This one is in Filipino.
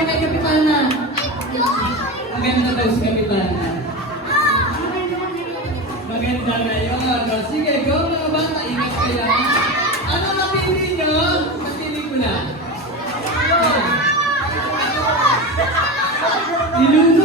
tayo kay Kapitana. Maganda daw si Kapitana. Maganda na yun. O, sige, go mga bata. Ingat kayo. Ano napili nyo? Napili ko na. Niluno